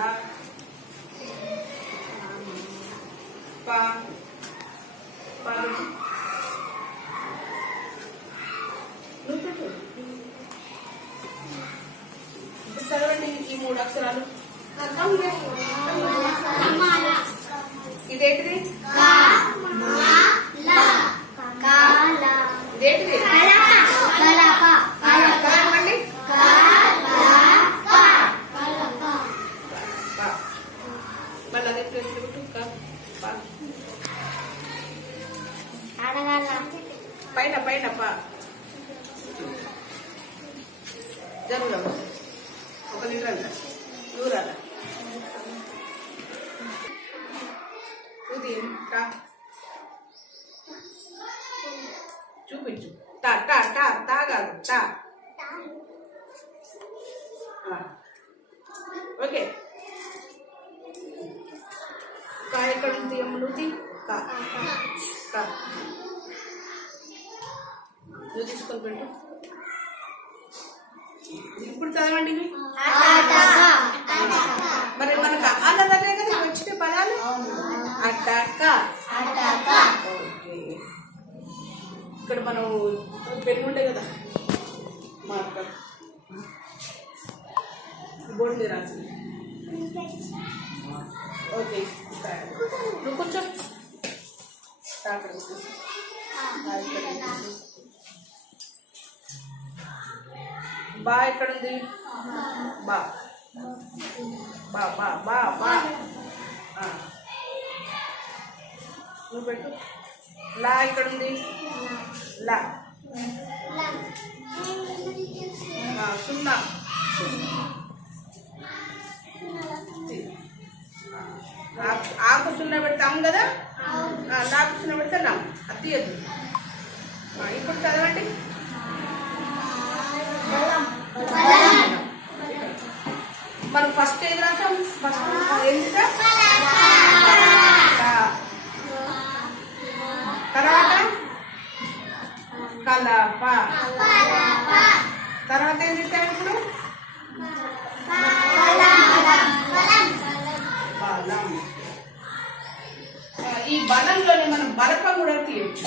లా పా పా చదవండి ఈ 3 అక్షరాలు. ఇదేంటిది? ఇదేంటిది? చదవండి. మళ్ళీ అదే ప్లేస్ పైన పైన పా జరుగుదాం ఒక లీటర్ అంట దూరాల చూపించు. టా టా టా తా కాదు టా. ఓకే. కా ఎక్కడ ఉంది అమ్మనుతి? కా కా నువ్వు తీసుకొని పెట్టు. ఇప్పుడు చదవండి. మరి మనకు అన్నదనే కదా వచ్చిన పదాలు. అటాక. ఇక్కడ మనం పెన్ను ఉండే కదా మార్కర్ బోర్డు మీద రాసి. ఓకే నువ్వు కూర్చో. బా ఎక్కడుంది? బా బా బా బా బా నువ్వు పెట్టు. లా ఎక్కడుంది? లా సున్నా. ఆకు సున్నా పెడతాము కదా, లాకు సున్నా పెడితే నా అది తీయద్దు. ఇప్పుడు చదవండి. మనం ఫస్ట్ ఏది రాసాం? ఫస్ట్ ఏంటిదా? తర్వాత కలప. తర్వాత ఏం చేస్తాం ఇప్పుడు? బలం. ఈ బలంలోనే మనం బలపం కూడా తీయచ్చు.